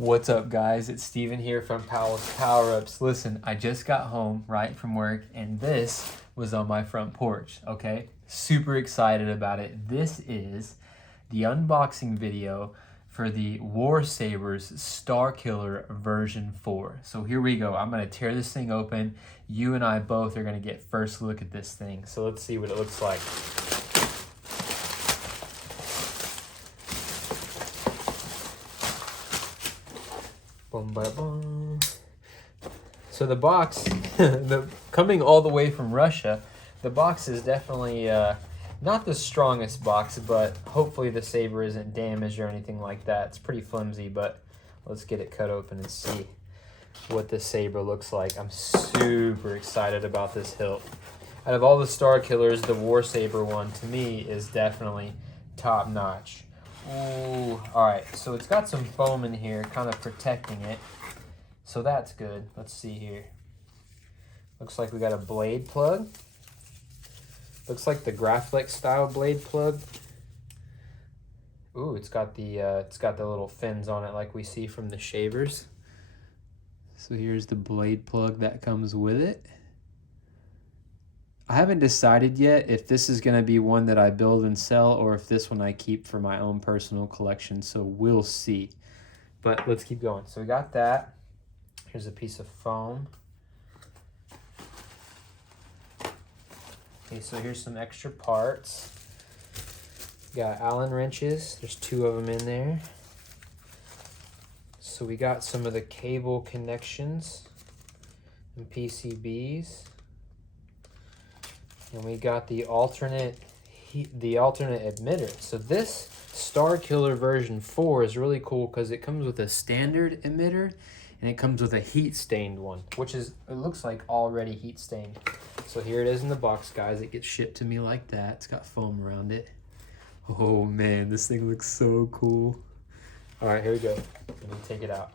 What's up, guys? It's Steven here from Powell's Power Ups. Listen, I just got home right from work and this was on my front porch, okay? Super excited about it. This is the unboxing video for the WarSabers Starkiller version 4. So here we go. I'm gonna tear this thing open. You and I both are gonna get first look at this thing. So let's see what it looks like. Boom, ba, boom. So the box, coming all the way from Russia, the box is definitely not the strongest box, but hopefully the saber isn't damaged or anything like that. It's pretty flimsy, but let's get it cut open and see what this saber looks like. I'm super excited about this hilt. Out of all the Starkillers, the WarSaber one to me is definitely top notch. Ooh, all right, so it's got some foam in here kind of protecting it, so that's good. Let's see here. Looks like we got a blade plug. Looks like the Graflex style blade plug. Ooh, it's got the little fins on it like we see from the shavers. So here's the blade plug that comes with it. I haven't decided yet if this is going to be one that I build and sell or if this one I keep for my own personal collection, so we'll see. But let's keep going. So we got that. Here's a piece of foam. Okay, so here's some extra parts. We got Allen wrenches. There's 2 of them in there. So we got some of the cable connections and PCBs. And we got the alternate emitter. So this Starkiller version 4 is really cool because it comes with a standard emitter and it comes with a heat stained one, which is, it looks like already heat stained. So here it is in the box, guys. It gets shipped to me like that. It's got foam around it. Oh man, this thing looks so cool. All right, here we go. Let me take it out.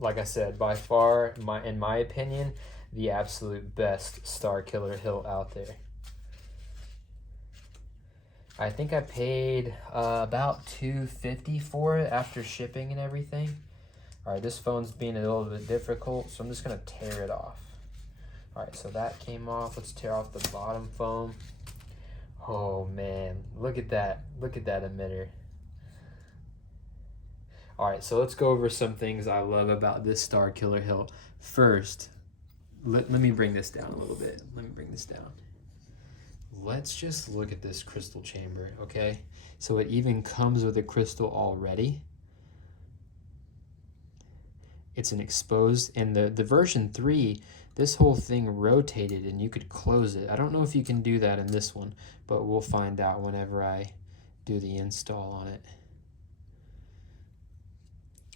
Like I said, by far, in my opinion, the absolute best Starkiller hilt out there. I think I paid about $250 for it after shipping and everything. All right, this phone's being a little bit difficult, so I'm just gonna tear it off. All right, so that came off. Let's tear off the bottom foam. Oh man, look at that. Look at that emitter. All right, so let's go over some things I love about this Starkiller hilt. First, let me bring this down a little bit. Let me bring this down. Let's just look at this crystal chamber, okay? So it even comes with a crystal already. It's an exposed, and the version 3, this whole thing rotated and you could close it. I don't know if you can do that in this one, but we'll find out whenever I do the install on it.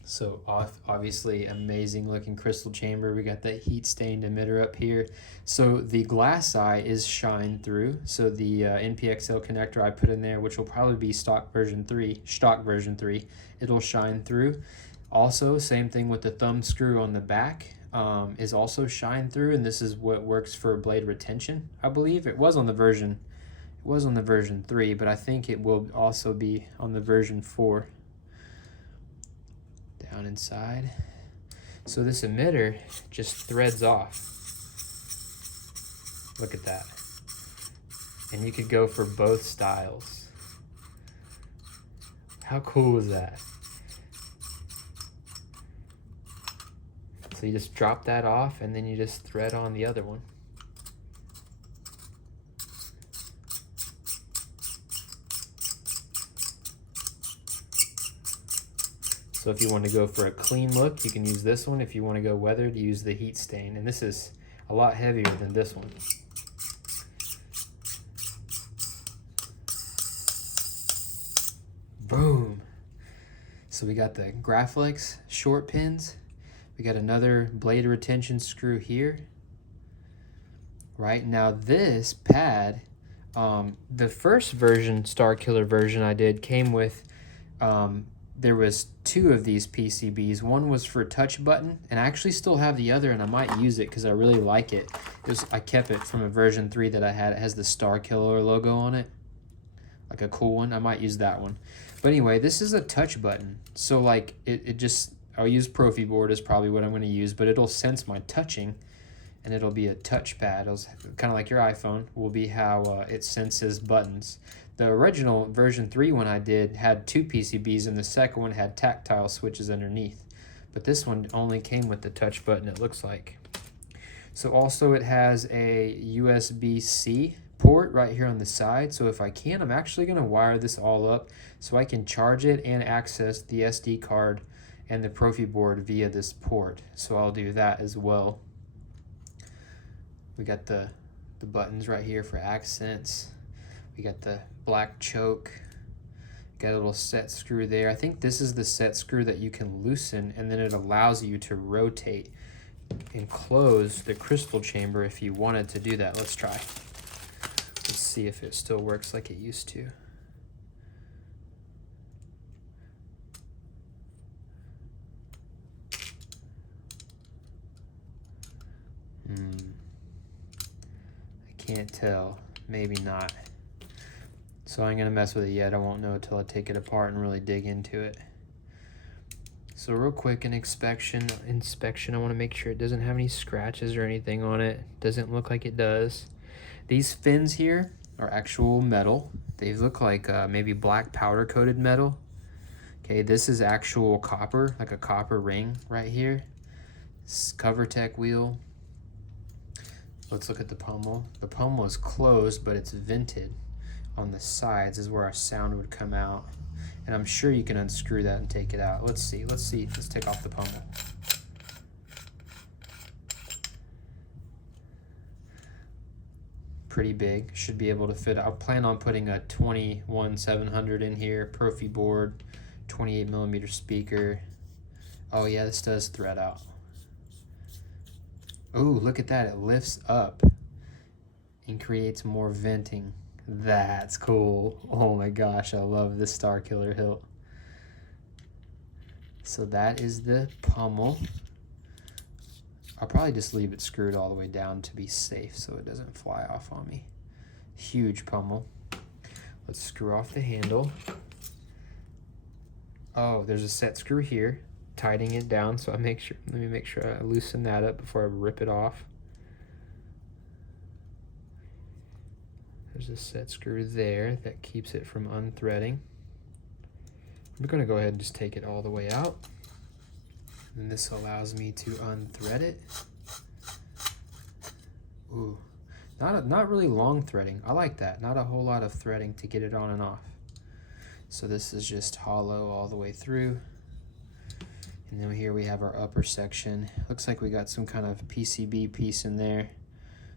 So obviously amazing looking crystal chamber. We got that heat stained emitter up here. So the glass eye is shine through. So the NPXL connector I put in there, which will probably be stock version 3, it'll shine through. Also, same thing with the thumb screw on the back is also shine through, and this is what works for blade retention, I believe. It was on the version 3, but I think it will also be on the version 4. Down inside. So this emitter just threads off. Look at that. And you could go for both styles. How cool is that? So you just drop that off and then you just thread on the other one. So if you want to go for a clean look, you can use this one. If you want to go weathered, use the heat stain. And this is a lot heavier than this one. Boom. So we got the Graflex short pins. We got another blade retention screw here. Right now this pad, the first version, Starkiller version I did, came with there was 2 of these PCBs. One was for a touch button, and I actually still have the other, and I might use it because I really like it. I kept it from a version 3 that I had. It has the Starkiller logo on it. like a cool one. I might use that one. But anyway, this is a touch button. So like it just, I'll use Profi board is probably what I'm going to use, but it'll sense my touching and it'll be a touchpad. It'll kind of like your iPhone will be how it senses buttons. The original version 3 one I did had 2 PCBs and the second one had tactile switches underneath. But this one only came with the touch button, it looks like. So also it has a USB-C port right here on the side. So if I can, I'm actually going to wire this all up so I can charge it and access the SD card and the Profi board via this port. So I'll do that as well. We got the buttons right here for accents. We got the black choke. Got a little set screw there. I think this is the set screw that you can loosen, and then it allows you to rotate and close the crystal chamber if you wanted to do that. Let's try. Let's see if it still works like it used to. I can't tell. Maybe not. So I ain't gonna mess with it yet. I won't know until I take it apart and really dig into it. So real quick, an inspection. I want to make sure it doesn't have any scratches or anything on it. Doesn't look like it does. These fins here are actual metal. They look like maybe black powder coated metal. Okay, this is actual copper, like a copper ring right here. CoverTech wheel. Let's look at the pommel. The pommel is closed, but it's vented. On the sides is where our sound would come out. And I'm sure you can unscrew that and take it out. Let's see. Let's take off the pommel. Pretty big. Should be able to fit. I'll plan on putting a 21700 in here. Profi board, 28mm speaker. Oh yeah, this does thread out. Oh, look at that. It lifts up and creates more venting. That's cool. Oh my gosh, I love this Starkiller hilt. So that is the pommel. I'll probably just leave it screwed all the way down to be safe so it doesn't fly off on me. Huge pommel. Let's screw off the handle. Oh, there's a set screw here, tightening it down. So let me make sure I loosen that up before I rip it off. There's a set screw there that keeps it from unthreading. I'm going to go ahead and just take it all the way out. And this allows me to unthread it. Ooh, not really long threading. I like that. Not a whole lot of threading to get it on and off. So this is just hollow all the way through. And then here we have our upper section. Looks like we got some kind of PCB piece in there.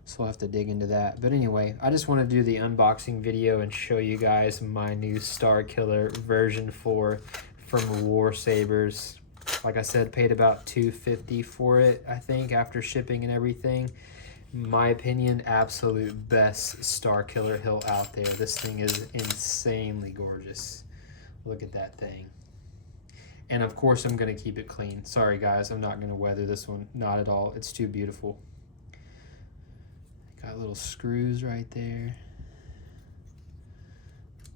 So we'll have to dig into that. But anyway, I just want to do the unboxing video and show you guys my new Starkiller version 4 from WarSabers. Like I said, paid about $250 for it, I think, after shipping and everything. In my opinion, absolute best Starkiller hilt out there. This thing is insanely gorgeous. Look at that thing. And of course, I'm going to keep it clean. Sorry guys, I'm not going to weather this one. Not at all. It's too beautiful. Got little screws right there.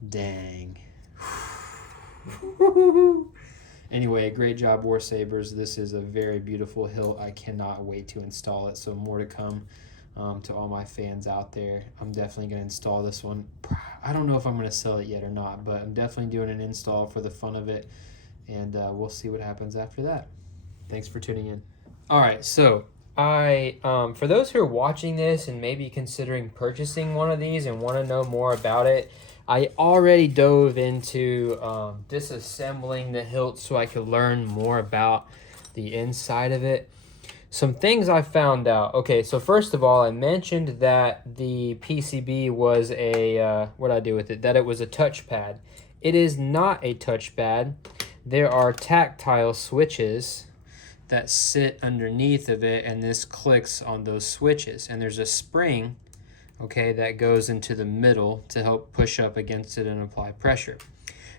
Dang. Anyway, great job, WarSabers. This is a very beautiful hilt. I cannot wait to install it. So more to come to all my fans out there. I'm definitely going to install this one. I don't know if I'm going to sell it yet or not, but I'm definitely doing an install for the fun of it. And we'll see what happens after that. Thanks for tuning in. All right, so for those who are watching this and maybe considering purchasing one of these and want to know more about it, I already dove into disassembling the hilt so I could learn more about the inside of it. Some things I found out. Okay, so first of all, I mentioned that the PCB was a, what did I do with it? That it was a touchpad. It is not a touchpad. There are tactile switches that sit underneath of it, and this clicks on those switches. And there's a spring, okay, that goes into the middle to help push up against it and apply pressure.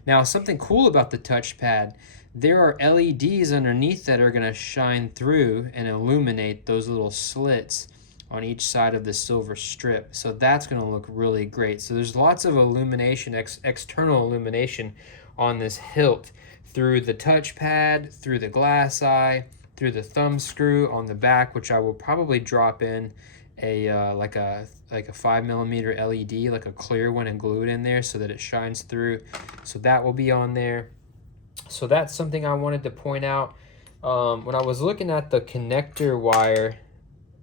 Now, something cool about the touchpad, there are LEDs underneath that are going to shine through and illuminate those little slits on each side of the silver strip. So that's going to look really great. So there's lots of illumination, external illumination on this hilt through the touchpad, through the glass eye, through the thumb screw on the back, which I will probably drop in a like a 5mm LED, like a clear one, and glue it in there so that it shines through. So that will be on there. So that's something I wanted to point out. When I was looking at the connector wire,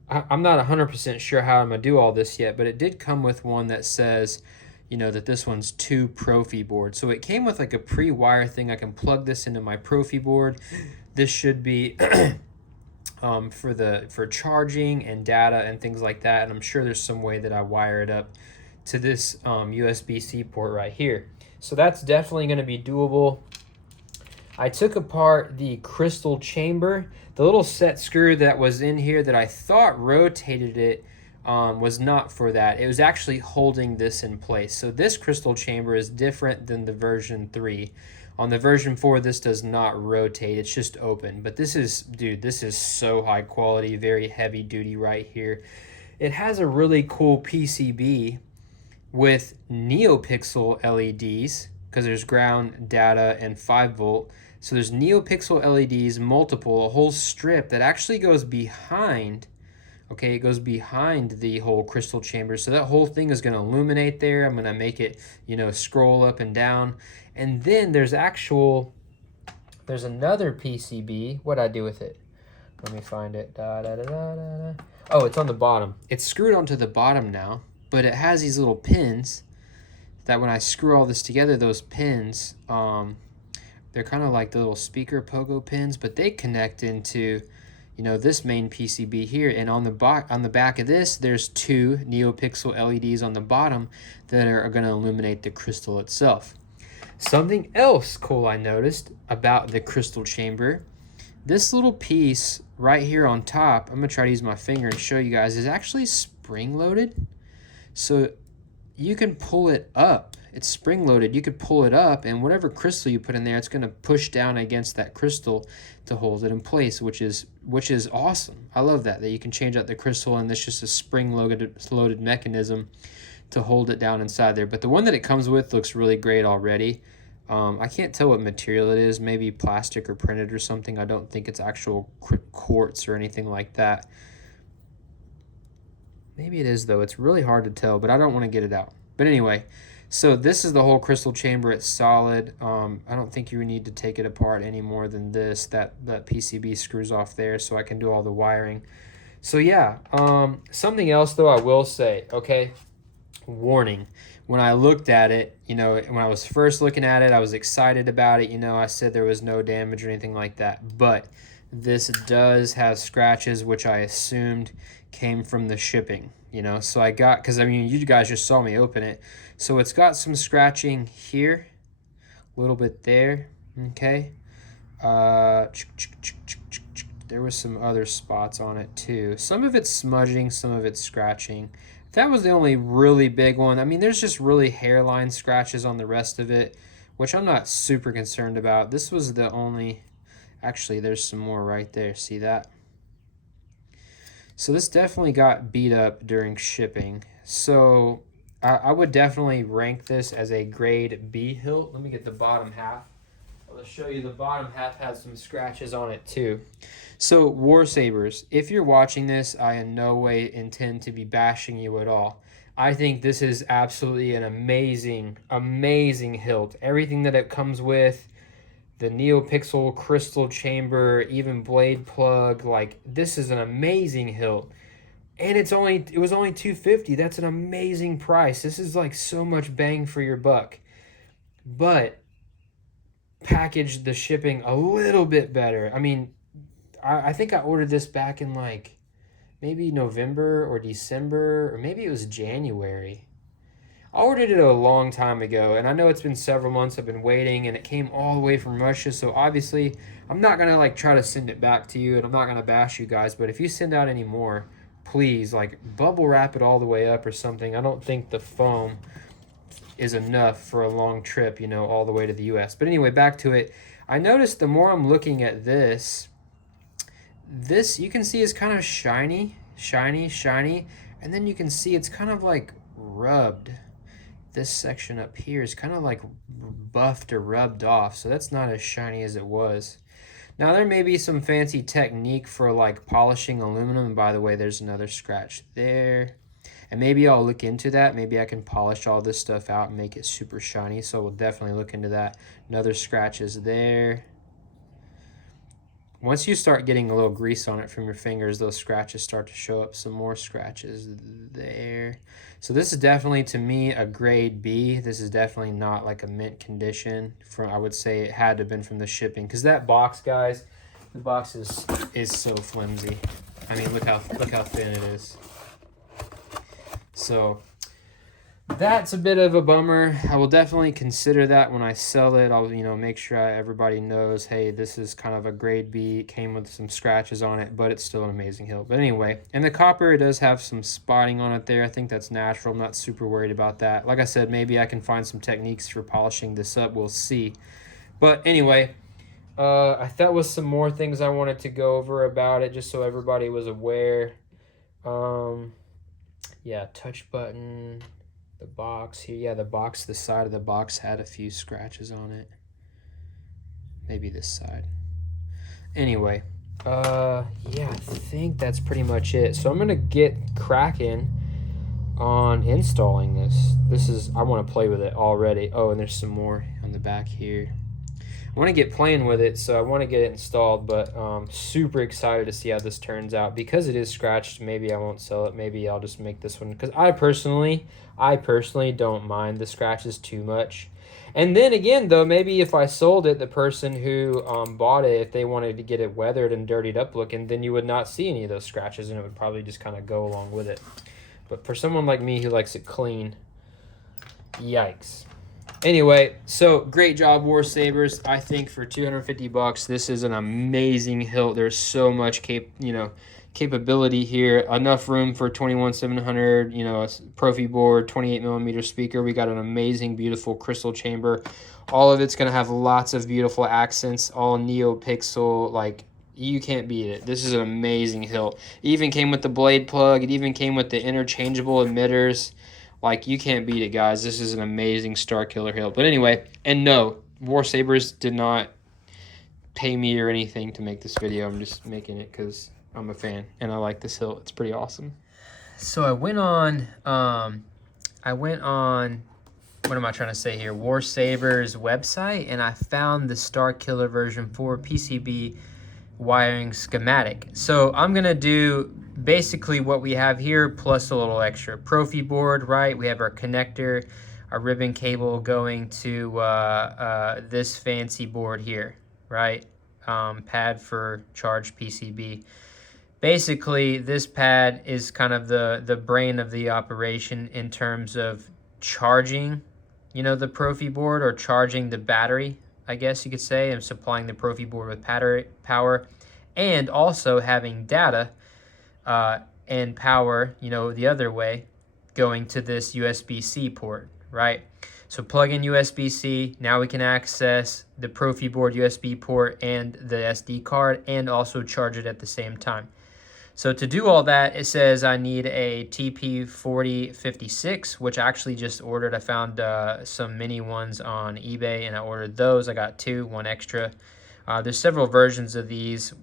I'm not 100% sure how I'm gonna do all this yet, but it did come with one that says, you know, that this one's 2 Profi board. So it came with like a pre-wire thing. I can plug this into my Profi board. This should be for charging and data and things like that. And I'm sure there's some way that I wire it up to this USB-C port right here. So that's definitely going to be doable. I took apart the crystal chamber. The little set screw that was in here that I thought rotated it was not for that. It was actually holding this in place. So this crystal chamber is different than the version 3. On the version 4, this does not rotate. It's just open. But this is, dude, this is so high quality, very heavy duty right here. It has a really cool PCB with NeoPixel LEDs, because there's ground, data, and 5-volt. So there's NeoPixel LEDs, multiple, a whole strip that actually goes behind. Okay, it goes behind the whole crystal chamber. So that whole thing is going to illuminate there. I'm going to make it, you know, scroll up and down. And then there's another PCB. What'd I do with it? Let me find it. Oh, it's on the bottom. It's screwed onto the bottom now, but it has these little pins that when I screw all this together, those pins, they're kind of like the little speaker pogo pins, but they connect into, you know, this main PCB here. And on the back of this, there's 2 NeoPixel LEDs on the bottom that are going to illuminate the crystal itself. Something else cool I noticed about the crystal chamber, this little piece right here on top, I'm going to try to use my finger and show you guys, is actually spring-loaded. So you can pull it up. It's spring-loaded. You could pull it up, and whatever crystal you put in there, it's going to push down against that crystal to hold it in place, which is awesome. I love that you can change out the crystal, and it's just a spring-loaded mechanism to hold it down inside there. But the one that it comes with looks really great already. I can't tell what material it is, maybe plastic or printed or something. I don't think it's actual quartz or anything like that. Maybe it is though. It's really hard to tell, but I don't want to get it out. But anyway, so this is the whole crystal chamber. It's solid. I don't think you need to take it apart any more than this. That PCB screws off there, so I can do all the wiring. So yeah, something else though I will say, okay? Warning, when I looked at it, you know, when I was first looking at it, I was excited about it. You know, I said there was no damage or anything like that, but this does have scratches, which I assumed came from the shipping, you know. So I got, because I mean, you guys just saw me open it, so it's got some scratching here, a little bit there, okay. There was some other spots on it too. Some of it's smudging, some of it's scratching. That was the only really big one. I mean, there's just really hairline scratches on the rest of it, which I'm not super concerned about. This was the only, actually there's some more right there, see that? So this definitely got beat up during shipping. So I would definitely rank this as a grade B hilt. Let me get the bottom half. I'll show you the bottom half has some scratches on it too. So WarSabers, if you're watching this, I in no way intend to be bashing you at all. I think this is absolutely an amazing, amazing hilt. Everything that it comes with, the NeoPixel crystal chamber, even blade plug, like this is an amazing hilt. And it was only $250. That's an amazing price. This is like so much bang for your buck. But package the shipping a little bit better. I mean, I think I ordered this back in like maybe November or December, or maybe it was January. I ordered it a long time ago, and I know it's been several months I've been waiting, and it came all the way from Russia, so obviously I'm not going to like try to send it back to you, and I'm not going to bash you guys, but if you send out any more, please like bubble wrap it all the way up or something. I don't think the foam is enough for a long trip, you know, all the way to the US. But anyway, back to it. I noticed the more I'm looking at this you can see is kind of shiny. shiny, shiny. And then you can see it's kind of like rubbed. This section up here is kind of like buffed or rubbed off, so that's not as shiny as it was. Now there may be some fancy technique for like polishing aluminum. And by the way, there's another scratch there. And maybe I'll look into that. Maybe I can polish all this stuff out and make it super shiny. So we'll definitely look into that. Another scratch is there. Once you start getting a little grease on it from your fingers, those scratches start to show up. Some more scratches there. So this is definitely, to me, a grade B. This is definitely not like a mint condition. I would say it had to have been from the shipping. Because that box, guys, the box is so flimsy. I mean, look how thin it is. So that's a bit of a bummer. I will definitely consider that when I sell it. I'll, make sure everybody knows, hey, this is kind of a grade B. It came with some scratches on it, but it's still an amazing hilt. But anyway, and the copper, it does have some spotting on it there. I think that's natural. I'm not super worried about that. Like I said, maybe I can find some techniques for polishing this up. We'll see. But anyway, that was some more things I wanted to go over about it, just so everybody was aware. Yeah, touch button. The box here, yeah, the side of the box had a few scratches on it. Maybe this side. Anyway, yeah, I think that's pretty much it. So I'm gonna get cracking on installing this. I want to play with it already. Oh, and there's some more on the back here. I want to get playing with it, so I want to get it installed, but super excited to see how this turns out. Because it is scratched, maybe I won't sell it. Maybe I'll just make this one, because I personally don't mind the scratches too much. And then again, though, maybe if I sold it, the person who bought it, if they wanted to get it weathered and dirtied up looking, then you would not see any of those scratches, and it would probably just kind of go along with it. But for someone like me who likes it clean, yikes. Anyway, so great job, WarSabers. I think for $250, this is an amazing hilt. There's so much capability here. Enough room for 21700, a Profi board, 28mm speaker. We got an amazing, beautiful crystal chamber. All of it's gonna have lots of beautiful accents, all NeoPixel. Like, you can't beat it. This is an amazing hilt. It even came with the blade plug. It even came with the interchangeable emitters. Like, you can't beat it, guys. This is an amazing Starkiller hilt. But anyway, and no, WarSabers did not pay me or anything to make this video. I'm just making it because I'm a fan and I like this hilt. It's pretty awesome. So I went on, what am I trying to say here? WarSabers website, and I found the Starkiller version 4 PCB wiring schematic. So I'm gonna do basically what we have here plus a little extra. Profi board, right? We have our connector, our ribbon cable going to this fancy board here, right? Pad for charged PCB. Basically, this pad is kind of the brain of the operation in terms of charging, the Profi board, or charging the battery, I guess you could say, and supplying the Profi board with power, and also having data and power, the other way, going to this USB-C port, right? So plug in USB-C, now we can access the Profi board USB port and the SD card, and also charge it at the same time. So to do all that, it says I need a TP4056, which I actually just ordered. I found some mini ones on eBay, and I ordered those. I got two, one extra. There's several versions of these.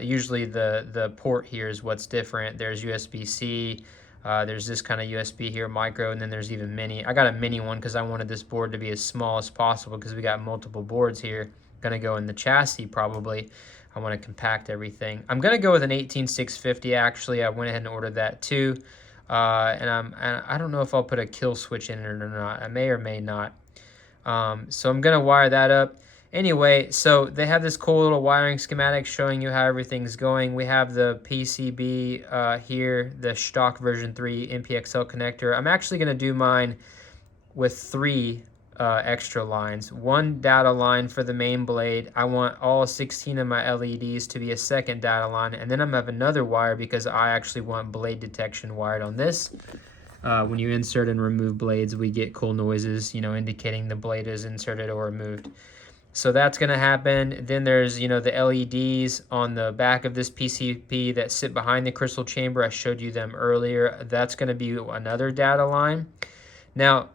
Usually the port here is what's different. There's USB-C, there's this kind of USB here, micro, and then there's even mini. I got a mini one because I wanted this board to be as small as possible, because we got multiple boards here. Gonna go in the chassis probably. I want to compact everything. I'm gonna go with an 18650. Actually, I went ahead and ordered that too, and I don't know if I'll put a kill switch in it or not. I may or may not. So I'm gonna wire that up. Anyway, so they have this cool little wiring schematic showing you how everything's going. We have the PCB here, the stock version 3 MPXL connector. I'm actually gonna do mine with 3 extra lines. One data line for the main blade. I want all 16 of my LEDs to be a second data line, and then I'm gonna have another wire because I actually want blade detection wired on this. When you insert and remove blades, we get cool noises, indicating the blade is inserted or removed. So that's going to happen. Then there's, you know, the LEDs on the back of this PCB that sit behind the crystal chamber. I showed you them earlier. That's going to be another data line. Now,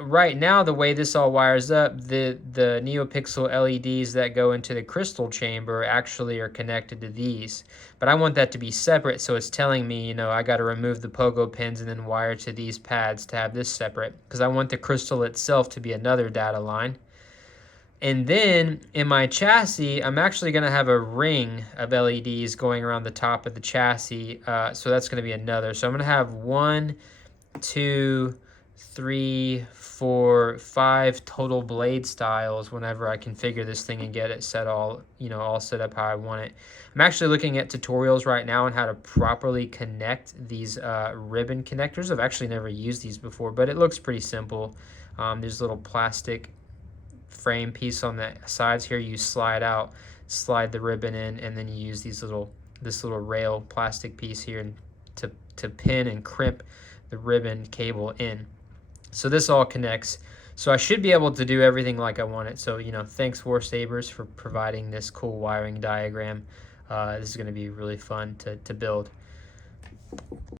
right now, the way this all wires up, the NeoPixel LEDs that go into the crystal chamber actually are connected to these. But I want that to be separate, so it's telling me, you know, I got to remove the pogo pins and then wire to these pads to have this separate, because I want the crystal itself to be another data line. And then in my chassis, I'm actually going to have a ring of LEDs going around the top of the chassis. So that's going to be another. So I'm going to have 1, 2, 3, 4, 5 total blade styles whenever I configure this thing and get it set all, you know, all set up how I want it. I'm actually looking at tutorials right now on how to properly connect these ribbon connectors. I've actually never used these before, but it looks pretty simple. There's a little plastic frame piece on the sides here. You slide the ribbon in, and then you use this little rail plastic piece here to pin and crimp the ribbon cable in. So this all connects. So I should be able to do everything like I want it. So, you know, thanks WarSabers for providing this cool wiring diagram. This is going to be really fun to build.